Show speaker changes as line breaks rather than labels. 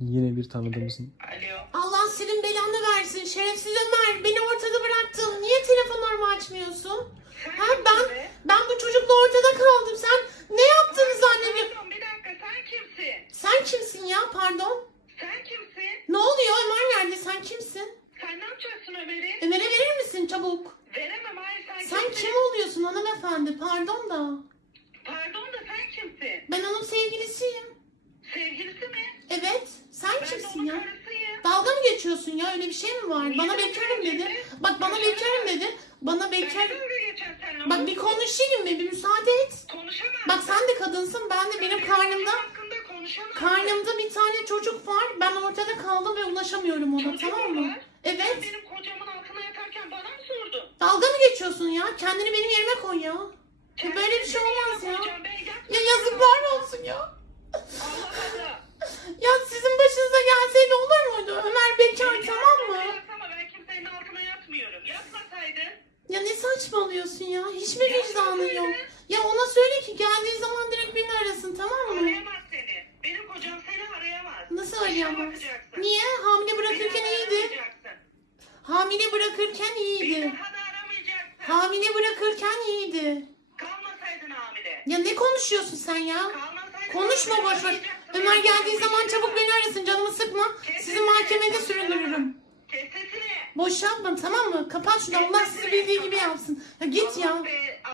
Yine bir tanıdığımızın.
Alo.
Allah senin belanı versin şerefsiz Ömer. Beni ortada bıraktın. Niye telefonlarımı açmıyorsun? Ha ben bu çocukla ortada kaldım. Sen ne yaptığını zannediyorsun?
Pardon, bir dakika, sen kimsin?
Sen kimsin ya pardon?
Sen kimsin?
Ne oluyor Ömer nerede? Sen kimsin?
Sen ne yapacaksın Ömer'i?
Ömer'e verir misin çabuk?
Veremem, hayır,
Sen
kimsin?
kim oluyorsun hanımefendi? Pardon da.
Pardon da sen kimsin?
Ben onun sevgilisiyim.
Sevgilisi mi?
Evet. Sen
Ben de
kimsin
onun
ya?
karısıyım.
Dalga mı geçiyorsun ya? Öyle bir şey mi var?
Niye
Bana
dalga
bekarım dedi.
geçiyorsun?
Bak bana bekarım dedi. Bana
Ben
bekar.
de dalga geçen seninle.
Bak bir konuşayım bir müsaade et.
Konuşamam.
Bak sen de kadınsın. Ben de benim karnımda
hakkında konuşamam.
bir tane çocuk var. Ben ortada kaldım ve ulaşamıyorum ona,
Çocuk
tamam
mu
mı?
var?
Evet.
Sen benim kocamın altına yatarken bana mı sordun?
Dalga mı geçiyorsun ya? Kendini benim yerime koy ya. Ya böyle bir şey olmaz ya.
Kocam, ben yapmadım.
Ya yazıklar olsun ya.
Allah Allah.
Ya sizin başınıza gelseydi olur muydu? Ömer bekar, tamam mı?
Ama ben kimsenin altına yatmıyorum. Yatmasaydın.
Ya ne saçmalıyorsun ya? Hiçbir vicdanın yok. Ya ona söyle ki geldiği zaman direkt beni arasın, tamam mı?
Arayamaz seni. Benim kocam seni arayamaz.
Nasıl
İşe
arayamaz?
bakacaksın.
Niye? Hamile
Bir
bırakırken
daha
iyiydi.
aramayacaksın.
Hamile bırakırken
Bir
iyiydi.
daha da aramayacaksın.
Hamile bırakırken iyiydi.
Kalmasaydın hamile.
Ya ne konuşuyorsun sen ya?
Kalmasaydın
Konuşma
hamile,
boşver.
aramayacaksın.
Ömer
Benim
geldiği
kocam
zaman
işine
çabuk
bak.
beni arasın, canımı sıkma.
Kes
Sizi
sesini,
mahkemede
boş
süründürürüm.
Kes sesini.
Boş yapma, tamam mı? Kapat şunu, Allah sizi bildiği gibi yapsın. Ya git ya.
Allah be.